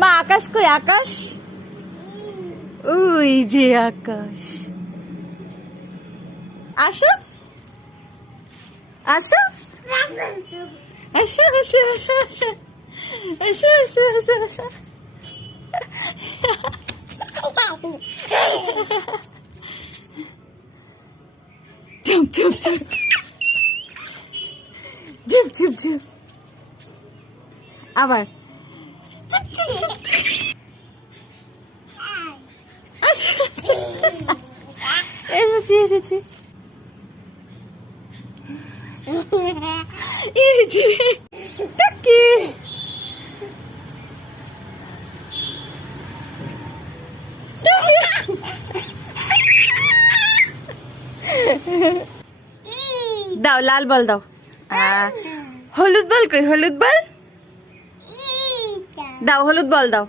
মা আকাশ কই আকাশ? ওই যে আকাশ। আসো আসো আসো আসো আসো আসো আসো আসো আসো আসো। চুপ চুপ চুপ চুপ চুপ চুপ আবার এসেছি এসেছি এসেছি টুকি দাও লাল বল দাও। হলুদ বল কই হলুদ বল দাও হলুদ বল দাও।